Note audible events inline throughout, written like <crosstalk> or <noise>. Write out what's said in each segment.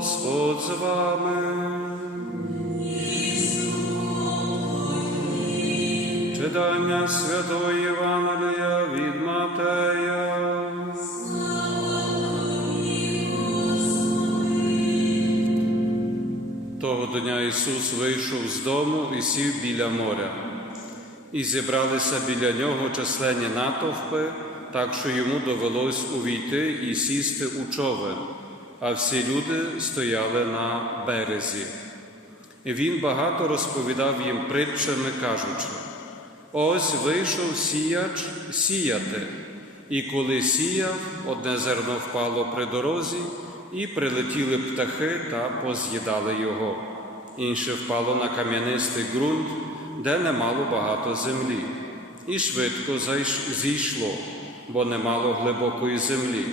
Господь з вами. Читання Святого Євангелія від Матея. Того дня Ісус вийшов з дому і сів біля моря. І зібралися біля нього численні натовпи, так що йому довелось увійти і сісти у човен, а всі люди стояли на березі. І він багато розповідав їм притчами, кажучи: ось вийшов сіяч сіяти, і коли сіяв, одне зерно впало при дорозі, і прилетіли птахи та поз'їдали його. Інше впало на кам'янистий ґрунт, де немало багато землі, і швидко зійшло, бо немало глибокої землі.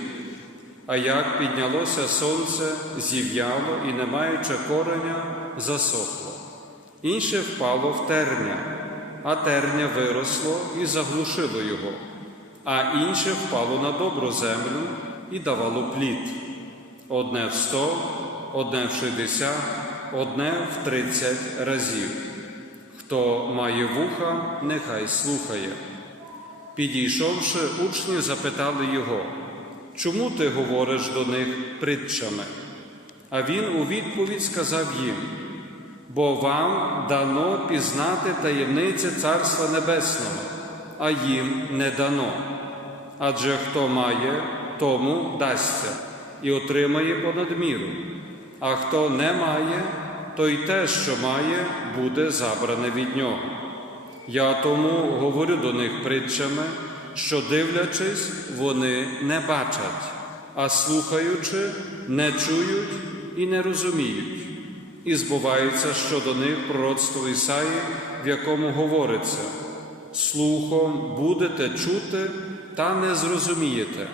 А як піднялося сонце, зів'яло і, не маючи кореня, засохло. Інше впало в терня, а терня виросло і заглушило його, а інше впало на добру землю і давало плід. Одне в сто, одне в шістдесят, одне в тридцять разів. Хто має вуха, нехай слухає. Підійшовши, учні запитали його, чому ти говориш до них притчами? А він у відповідь сказав їм: бо вам дано пізнати таємниці Царства Небесного, а їм не дано. Адже хто має, тому дасться і отримає понад міру, а хто не має, то й те, що має, буде забране від нього. Я тому говорю до них притчами, що дивлячись, вони не бачать, а слухаючи, не чують і не розуміють. І збувається щодо них пророцтво Ісаї, в якому говориться: слухом будете чути та не зрозумієте,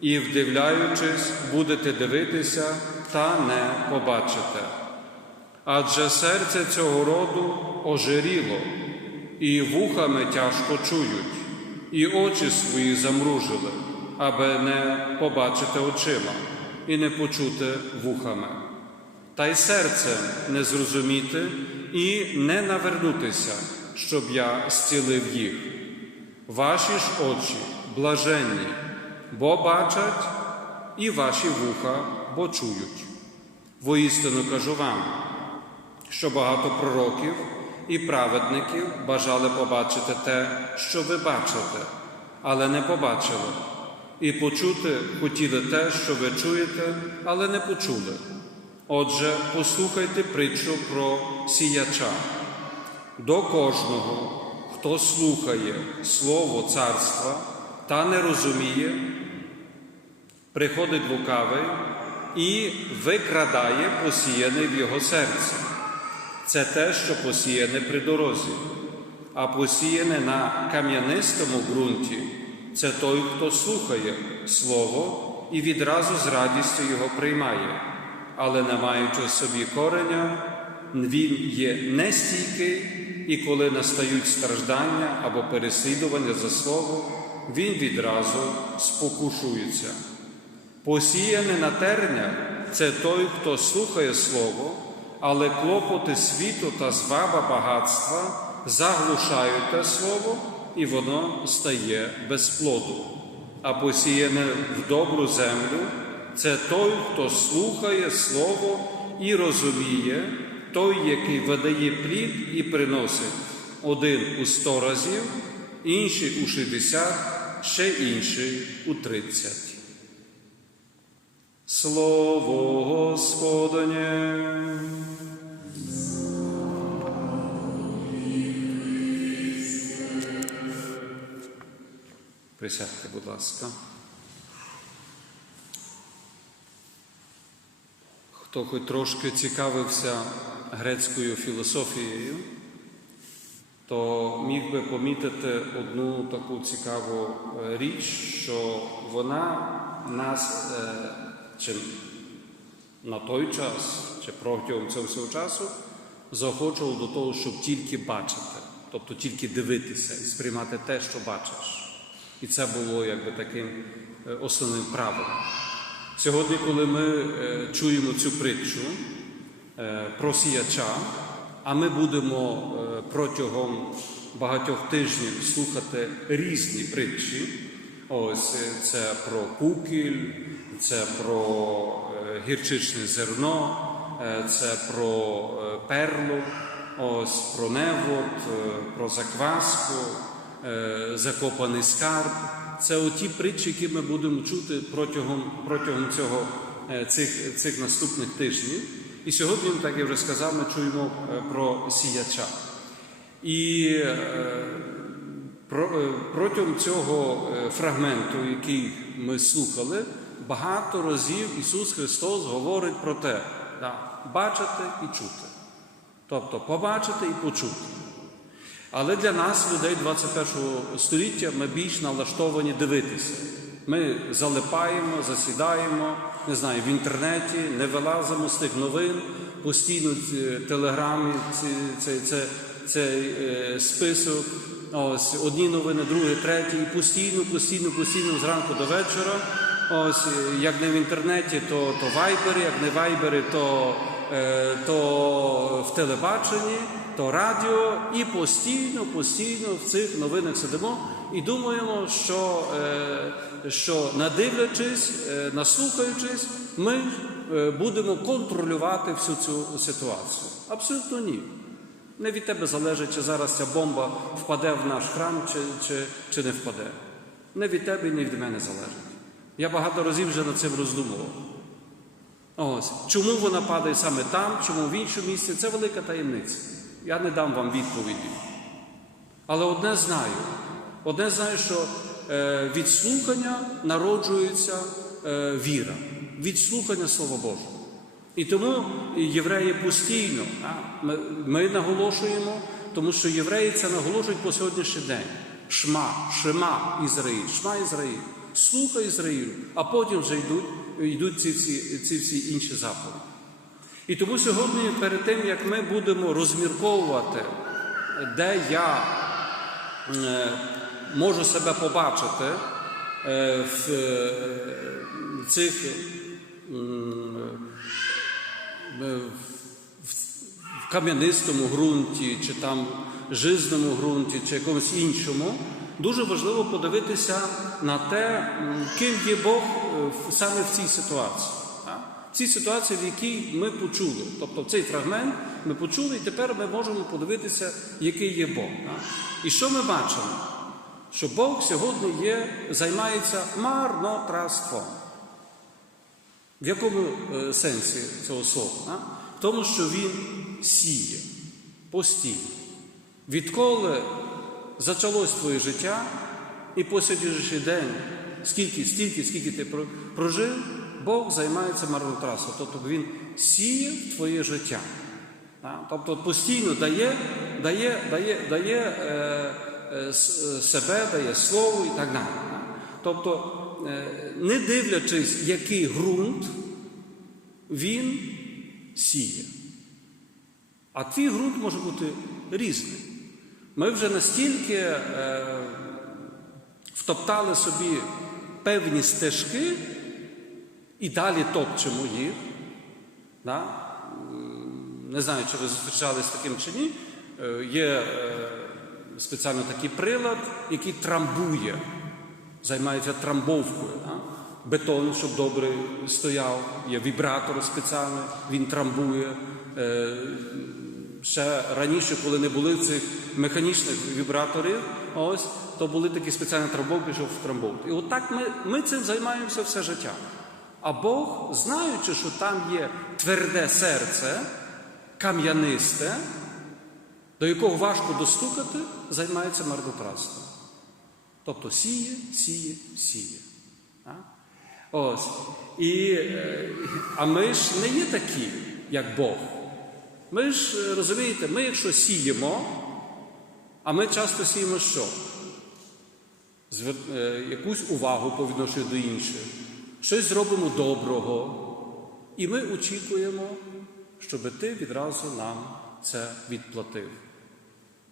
і, вдивляючись, будете дивитися та не побачите. Адже серце цього роду ожиріло, і вухами тяжко чують, і очі свої замружили, аби не побачити очима і не почути вухами, та й серцем не зрозуміти і не навернутися, щоб я зцілив їх. Ваші ж очі блаженні, бо бачать, і ваші вуха, бо чують. Воістину кажу вам, що багато пророків і праведників бажали побачити те, що ви бачите, але не побачили, і почути хотіли те, що ви чуєте, але не почули. Отже, послухайте притчу про сіяча. До кожного, хто слухає Слово Царства та не розуміє, приходить лукавий і викрадає посіяне в його серці. Це те, що посіяне при дорозі, а посіяне на кам'янистому ґрунті це той, хто слухає Слово і відразу з радістю його приймає, але не маючи в собі кореня, він є нестійкий, і коли настають страждання або переслідування за слово, він відразу спокушується. Посіяне на тернях це той, хто слухає Слово, але клопоти світу та зваба багатства заглушають те слово, і воно стає без плоду. А посіяне в добру землю це той, хто слухає Слово і розуміє, той, який видає плід і приносить один у сто разів, інший у шістдесят, ще інший у тридцять. Слово Господнє. Присядьте, будь ласка. Хто хоч трошки цікавився грецькою філософією, то міг би помітити одну таку цікаву е, річ, що вона нас е, чи на той час, чи протягом цього всього часу заохочував до того, щоб тільки бачити, тобто тільки дивитися і сприймати те, що бачиш. І це було якби таким е, основним правилом. Сьогодні, коли ми е, чуємо цю притчу е, про сіяча, а ми будемо протягом багатьох тижнів слухати різні притчі. Ось це про кукіль, це про е, гірчичне зерно, е, це про е, перлу, ось про невод, про закваску, закопаний скарб. Це оті притчі, які ми будемо чути протягом, протягом цього, цих, цих наступних тижнів. І сьогодні, так я вже сказав, ми чуємо про сіяча. І протягом цього е, фрагменту, який ми слухали, багато разів Ісус Христос говорить про те, да, бачити і чути. Тобто побачити і почути. Але для нас, людей 21 століття, ми більш налаштовані дивитися. Ми залипаємо, засідаємо, не знаю, в інтернеті, не вилазимо з тих новин, постійно ці телеграмі, ці, цей, це, цей е, список. Ось одні новини, другі, треті, і постійно, постійно, постійно зранку до вечора. Ось як не в інтернеті, то, то вайбери, як не вайбери, то, е, то в телебаченні, то радіо, і постійно, постійно в цих новинах сидимо і думаємо, що, е, що надивлячись, е, наслухаючись, ми е, будемо контролювати всю цю ситуацію. Абсолютно ні. Не від тебе залежить, чи зараз ця бомба впаде в наш храм, чи, чи, чи не впаде. Не від тебе і не від мене залежить. Я багато разів вже над цим роздумував. Ось. Чому вона падає саме там, чому в іншому місці? Це велика таємниця. Я не дам вам відповіді. Але одне знаю: одне знаю, що е, від слухання народжується е, віра, від слухання Слова Божого. І тому євреї постійно, а, ми, ми наголошуємо, тому що євреї це наголошують по сьогоднішній день. Шма, Шема Ізраїль, Шма Ізраїль, слухай Ізраїлю, а потім вже йдуть, йдуть ці, всі, ці всі інші заповіді. І тому сьогодні, перед тим як ми будемо розмірковувати, де я е, можу себе побачити е, в е, цих е, в, в кам'янистому ґрунті, чи там жизному ґрунті, чи якомусь іншому, дуже важливо подивитися на те, ким є Бог е, саме в цій ситуації. В цій ситуації, в якій ми почули. Тобто цей фрагмент ми почули, і тепер ми можемо подивитися, який є Бог. І що ми бачимо? Що Бог сьогодні є, займається марнотратством. В якому е, сенсі цього слова? В тому, що він сіє постійно. Відколи зачалось твоє життя, і по сьогоднішній день, скільки, стільки, скільки ти прожив, Бог займається марнотратством. Тобто він сіє твоє життя. Тобто постійно дає, дає, дає, дає е, е, себе, дає слово і так далі. Тобто, не дивлячись, який ґрунт, він сіє. А твій ґрунт може бути різний. Ми вже настільки е, втоптали собі певні стежки і далі топчемо їх. Да? Не знаю, чи ви зустрічалися таким чи ні. Е, Є е, спеціально такий прилад, який трамбує, займається трамбовкою. Да? Бетон, щоб добре стояв, є вібратор спеціальний, він трамбує. Е, Ще раніше, коли не були цих механічних вібраторів, ось, то були такі спеціальні трамбовки, щоб втрамбовувати. І отак ми, ми цим займаємося все життя. А Бог, знаючи, що там є тверде серце, кам'янисте, до якого важко достукати, займається марнотратством. Тобто сіє, сіє, сіє. А? Ось. І, е, а ми ж не є такі, як Бог. Ми ж е, розумієте, ми якщо сіємо, а ми часто сіємо що? Звер- е, якусь увагу по відношенню до інших, щось зробимо доброго, і ми очікуємо, щоб ти відразу нам це відплатив.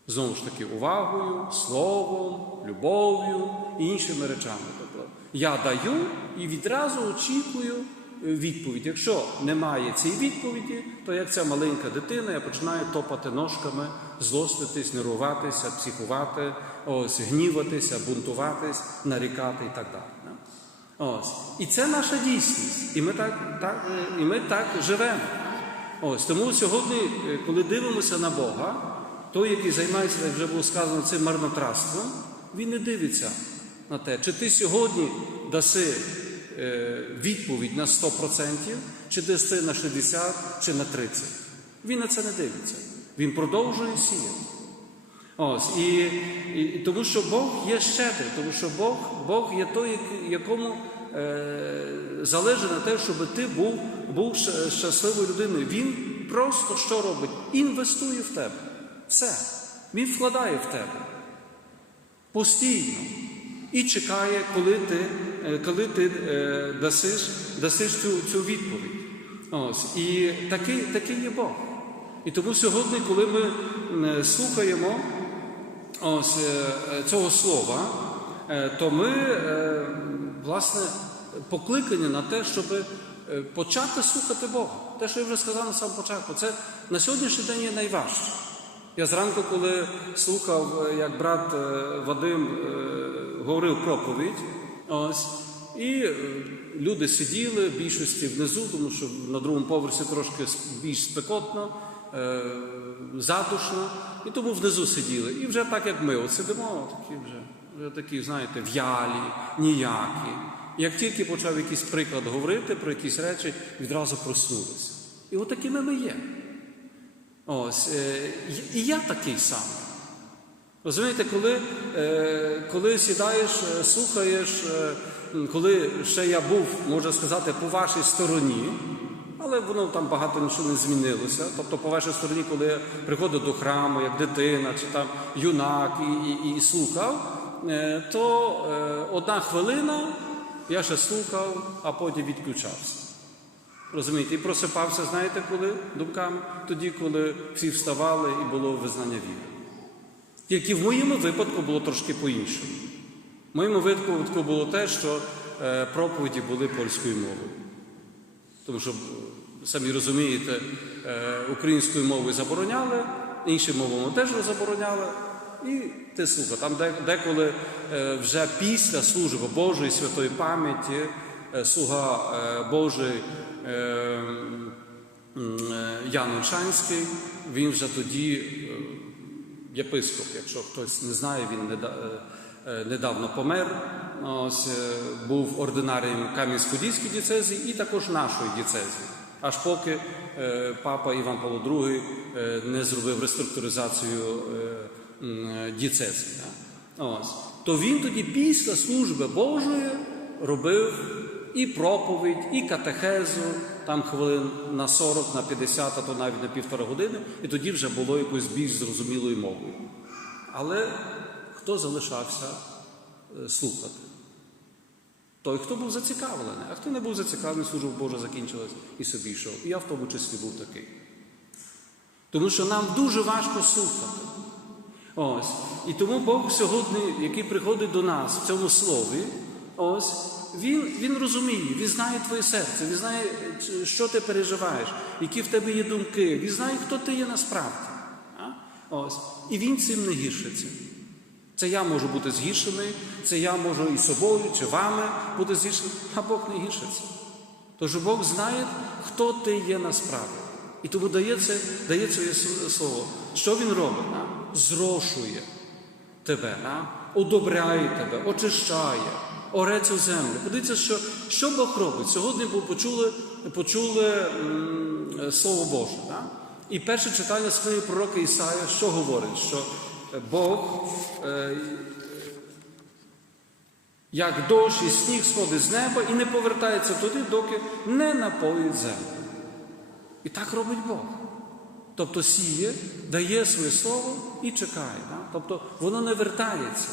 Знову ж таки, увагою, словом, любов'ю і іншими речами. Тобто Я даю і відразу очікую е, відповідь. Якщо немає цієї відповіді, то як ця маленька дитина, я починаю топати ножками, злоститись, нервуватися, психувати, ось, гніватися, бунтуватись, нарікати і так далі. Ось. І це наша дійсність. І ми так, так, і ми так живемо. Ось тому сьогодні, е, коли дивимося на Бога, той, який займається, як вже було сказано, цим марнотратством, він не дивиться на те, чи ти сьогодні даси е, відповідь на 100%, чи даси на 60%, чи на 30%. Він на це не дивиться. Він продовжує сіяти. Ось, і, і тому що Бог є щедрий, тому що Бог, Бог є той, якому е, залежить на те, щоб ти був, був щасливою людиною. Він просто що робить? Інвестує в тебе. Все. Він вкладає в тебе. Постійно. І чекає, коли ти, е, коли ти е, дасиш, дасиш цю, цю відповідь. Ось. І такий, такий є Бог. І тому сьогодні, коли ми е, слухаємо ось, цього слова, то ми, власне, покликані на те, щоб почати слухати Бога. Те, що я вже сказав на самому початку, це на сьогоднішній день є найважче. Я зранку, коли слухав, е, як брат е, Вадим е, говорив проповідь, ось, і люди сиділи, в більшості внизу, тому що на другому поверсі трошки більш спекотно, затушно, і тому внизу сиділи. І вже так, як ми, от сидимо, такі вже, вже такі, знаєте, в'ялі, ніякі. Як тільки почав якийсь приклад говорити про якісь речі, відразу проснулися. І от такими ми є. Ось, е, і- я такий самий. Розумієте, коли, е, коли сідаєш, е, слухаєш, коли ще я був, можна сказати, по вашій стороні, але воно там багато нічого не змінилося. Тобто, по вашій стороні, коли я приходив до храму, як дитина, чи там юнак і, і, і слухав, то одна хвилина я ще слухав, а потім відключався. Розумієте, і просипався, знаєте, коли думками? Тоді, коли всі вставали і було визнання віри. Тільки в моєму випадку було трошки по-іншому. В моєму випадку було те, що е, проповіді були польською мовою. Тому що, самі розумієте, е, українською мовою забороняли, інші мовами теж забороняли. І ти слухав. Там деколи е, вже після служби Божої святої пам'яті слуга е, Божий е, е, Ян Ольшанський, він вже тоді е, єпископ, якщо хтось не знає, він неда- е, е, недавно помер. Ось е, був ординарієм Кам'янськ-Подільської діцезії і також нашої діцезії. Аж поки е, папа Іван Павло е, не зробив реструктуризацію е, е, діцезії. Ось. То він тоді після служби Божої робив і проповідь, і катехезу, там хвилин на 40, на 50, а то навіть на півтора години, і тоді вже було якось більш зрозумілою мовою. Але хто залишався е, слухати? Той, хто був зацікавлений, а хто не був зацікавлений, служба Божа закінчилась і собі йшов. І я в тому числі був такий. Тому що нам дуже важко слухати. Ось. І тому Бог сьогодні, який приходить до нас в цьому слові, ось, він, він розуміє, він знає твоє серце, він знає, що ти переживаєш, які в тебе є думки, він знає, хто ти є насправді. А? Ось. І він цим не гіршиться. Це я можу бути згіршений, це я можу і собою, чи вами бути згіршений, а Бог не гіршиться. Тож Бог знає, хто ти є насправді. І тому дає це, дає своє слово. Що він робить? А? Зрошує тебе, а? одобряє тебе, очищає, оре цю землю. Подивіться, що, що Бог робить. Сьогодні почули, почули м, Слово Боже. А? І перше читання з книги пророка Ісая, що говорить? Що Бог е, як дощ і сніг сходить з неба і не повертається туди, доки не напоїть землю. І так робить Бог. Тобто сіє, дає своє слово і чекає. Да? Тобто воно не вертається.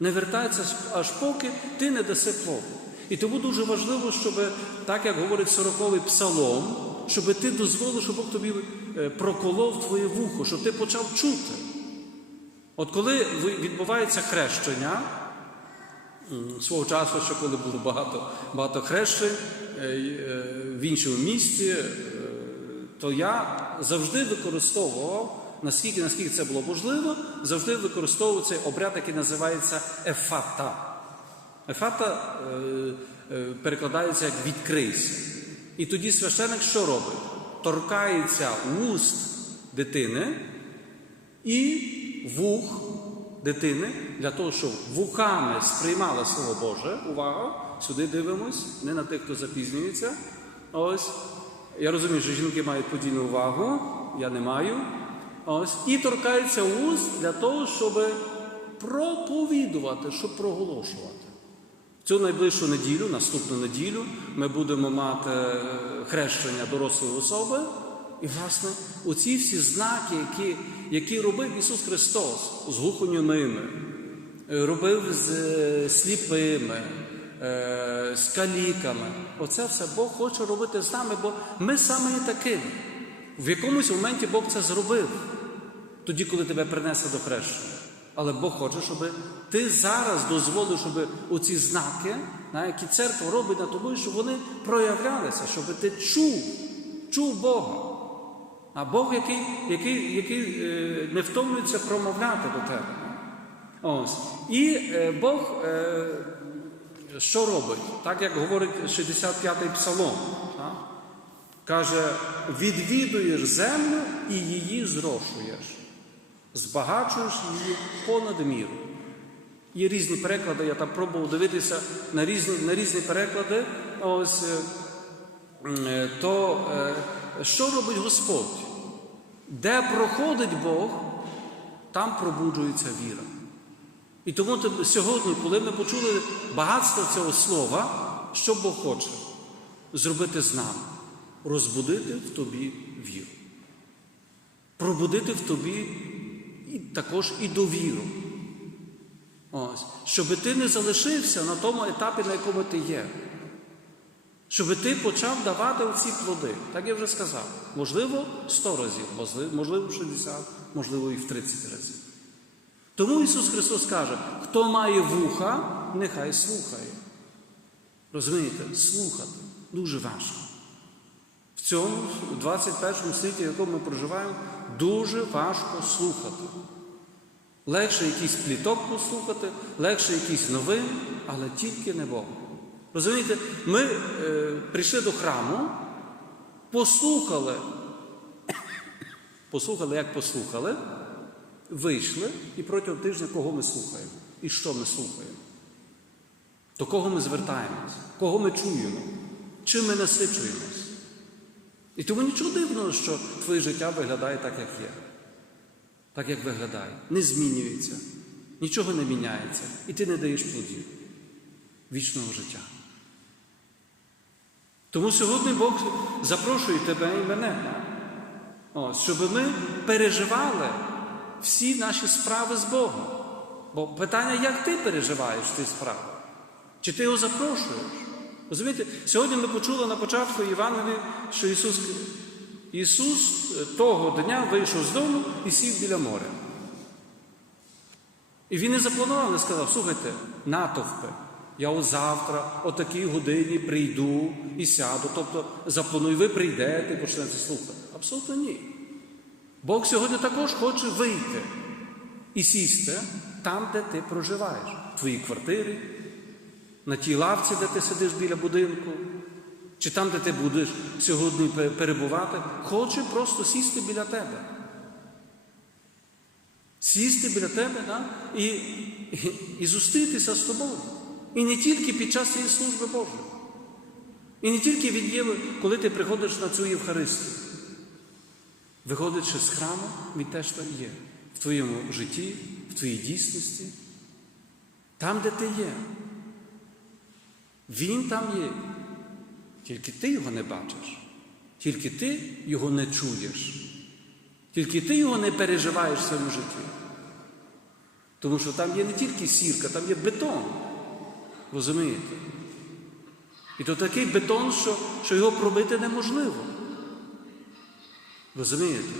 Не вертається аж поки ти не даси плоду. І тому дуже важливо, щоб, так як говорить сороковий псалом, щоб ти дозволив, щоб Бог тобі е, проколов твоє вухо, щоб ти почав чути. От коли відбувається хрещення, Свого часу, ще коли було багато, багато хрещень е, е, в іншому місті, е, то я завжди використовував, наскільки, наскільки це було можливо, завжди використовував цей обряд, який називається ефата. Ефата е, е, перекладається як відкрийся. І тоді священик що робить? Торкається уст дитини і вух дитини для того, щоб вухами сприймала Слово Боже. Увага! Сюди дивимось, не на тих, хто запізнюється. Ось. Я розумію, що жінки мають подільну увагу, я не маю. Ось. І торкається уст для того, щоб проповідувати, щоб проголошувати. Цю найближчу неділю, наступну неділю, ми будемо мати е, хрещення дорослої особи. І, власне, оці всі знаки, які, які робив Ісус Христос з глухонімими, е, робив з е, сліпими, з каліками. Оце все Бог хоче робити з нами, бо ми саме є такими. В якомусь моменті Бог це зробив, тоді, коли тебе принесли до хрещення. Але Бог хоче, щоб ти зараз дозволив, щоб оці знаки, на які церква робить над тобою, щоб вони проявлялися, щоб ти чув, чув Бога. А Бог, який, який, який е, не втомлюється промовляти до тебе. Ось. І е, Бог е, що робить? Так як говорить 65-й псалом. Так? Каже, відвідуєш землю і її зрошуєш, збагачуєш її понад міру. Є різні переклади, я там пробував дивитися на різні, на різні переклади. Ось, е, е, то е, що робить Господь? Де проходить Бог, там пробуджується віра. І тому сьогодні, коли ми почули багатство цього слова, що Бог хоче зробити з нами? Розбудити в тобі віру. Пробудити в тобі і також і довіру. Ось. Щоб ти не залишився на тому етапі, на якому ти є. Щоб ти почав давати оці плоди. Так я вже сказав. Можливо, 100 разів, можливо, можливо, 60, можливо, і в 30 разів. Тому Ісус Христос каже, хто має вуха, нехай слухає. Розумієте, слухати дуже важко. Цьому, в 21 світі, в якому ми проживаємо, дуже важко слухати. Легше якийсь пліток послухати, легше якісь новин, але тільки не Бог. Розумієте, ми е, прийшли до храму, послухали, послухали, як послухали, вийшли і протягом тижня кого ми слухаємо і що ми слухаємо. До кого ми звертаємось, кого ми чуємо, чим ми насичуємось. І тому нічого дивного, що твоє життя виглядає так, як є. Так, як виглядає. Не змінюється, нічого не міняється, і ти не даєш плодів вічного життя. Тому сьогодні Бог запрошує тебе і мене, Ось, щоб ми переживали всі наші справи з Богом. Бо питання, як ти переживаєш ці справи? Чи ти його запрошуєш? Розумієте, сьогодні ми почули на початку Євангелії, що Ісус, Ісус е, того дня вийшов з дому і сів біля моря. І він не запланував, не сказав, слухайте, натовпи, я от завтра, о такій годині прийду і сяду. Тобто запланую, ви прийдете і почнете слухати. Абсолютно ні. Бог сьогодні також хоче вийти і сісти там, де ти проживаєш, в твоїй квартирі, на тій лавці, де ти сидиш біля будинку, чи там, де ти будеш сьогодні перебувати, хоче просто сісти біля тебе. Сісти біля тебе да? і, і, і зустрітися з тобою. І не тільки під час цієї служби Божої. І не тільки від Єви, коли ти приходиш на цю Євхаристію. Виходячи з храму, він теж там є. В твоєму житті, в твоїй дійсності, там, де ти є. Він там є. Тільки ти його не бачиш, тільки ти його не чуєш, тільки ти його не переживаєш в своєму житті. Тому що там є не тільки сірка, там є бетон. Розумієте? І то такий бетон, що, що його пробити неможливо. Розумієте?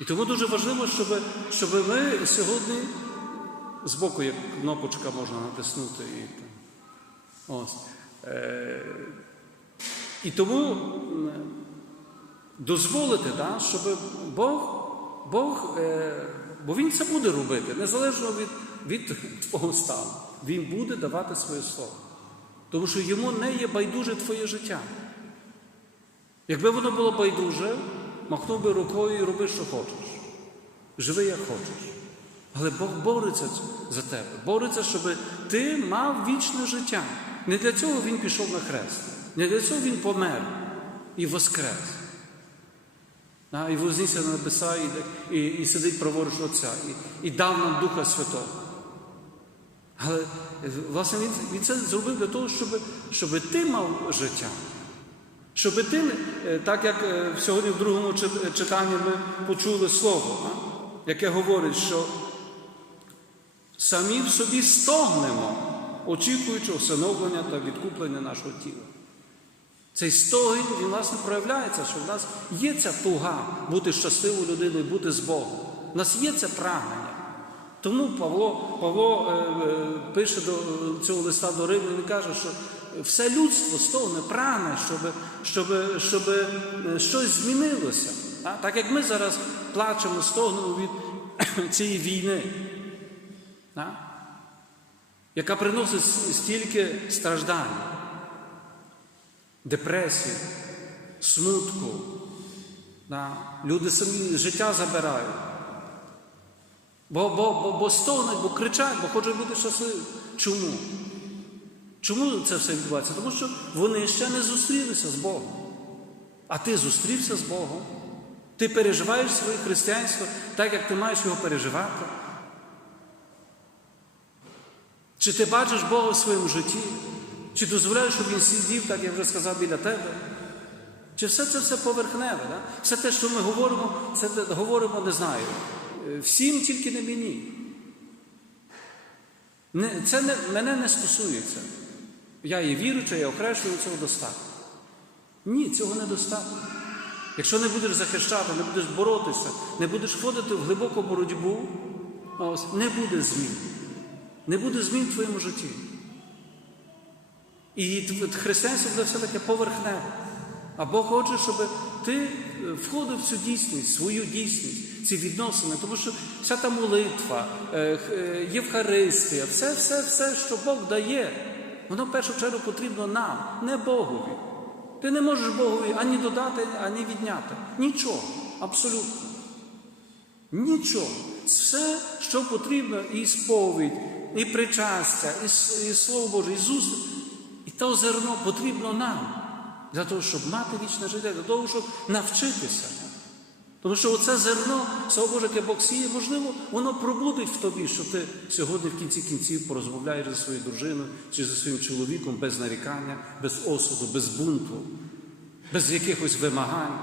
І тому дуже важливо, щоб, щоб ми сьогодні збоку як кнопочка можна натиснути і. Ось. Е, і тому дозволити, да, щоб Бог, Бог е, бо Він це буде робити, незалежно від, від твого стану. Він буде давати своє слово. Тому що йому не є байдуже твоє життя. Якби воно було байдуже, махнув би рукою і роби, що хочеш. Живи, як хочеш. Але Бог бореться за тебе, бореться, щоб ти мав вічне життя. Не для цього Він пішов на хрест, не для цього Він помер і воскрес. А, і вознісся на небеса, і, і, і сидить праворуч Отця, і, і дав нам Духа Святого. Але власне він, він це зробив для того, щоб, щоб ти мав життя. Щоб ти, е, так як е, сьогодні в другому читанні ми почули слово, яке говорить, що самі в собі стогнемо, очікуючи усиновлення та відкуплення нашого тіла. Цей стогін, він власне проявляється, що в нас є ця туга бути щасливою людиною, бути з Богом. У нас є це прагнення. Тому Павло, Павло е, е, пише до е, цього листа до Римлян і каже, що все людство стогне, прагне, щоб, щоб, щоб е, щось змінилося. А? Так як ми зараз плачемо, стогнемо від <coughs> цієї війни, а? Яка приносить стільки страждань, депресії, смутку. Да? Люди самі життя забирають. Бо, бо, бо, бо бо кричать, бо хочуть бути щасливі. Чому? Чому це все відбувається? Тому що вони ще не зустрілися з Богом. А ти зустрівся з Богом. Ти переживаєш своє християнство так, як ти маєш його переживати. Чи ти бачиш Бога в своєму житті? Чи дозволяєш, щоб він сидів, так я вже сказав, біля тебе? Чи все це все поверхневе? Да? Все те, що ми говоримо, це те- говоримо, не знаю. е, Всім тільки не мені. Не, це не, мене не стосується. Я є віруюча, я охрещую, цього достатньо. Ні, цього недостатньо. Якщо не будеш захищати, не будеш боротися, не будеш входити в глибоку боротьбу, не буде змін. Не буде змін в твоєму житті. І тв- християнство буде все таке поверхневе. А Бог хоче, щоб ти е, входив в цю дійсність, свою дійсність, ці відносини, тому що вся та молитва, е, е, Євхаристія, все, все, все, що Бог дає, воно в першу чергу потрібно нам, не Богові. Ти не можеш Богові ані додати, ані відняти. Нічого, абсолютно. Нічого. Все, що потрібно, і сповідь, і причастя, і, і Слово Боже, і зустріч. І то зерно потрібно нам для того, щоб мати вічне життя, для того, щоб навчитися. Тому що оце зерно, Слово Боже, яке Бог сіє, можливо, воно пробудить в тобі, що ти сьогодні в кінці кінців порозмовляєш зі своєю дружиною чи зі своїм чоловіком без нарікання, без осуду, без бунту, без якихось вимагань.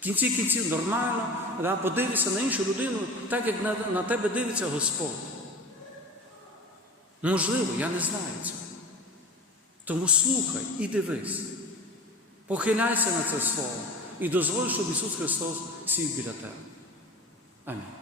В кінці кінців нормально, да, подивися на іншу людину, так як на, на тебе дивиться Господь. Можливо, я не знаю цього. Тому слухай і дивись. Похиляйся на це слово і дозволь, щоб Ісус Христос сів біля тебе. Амінь.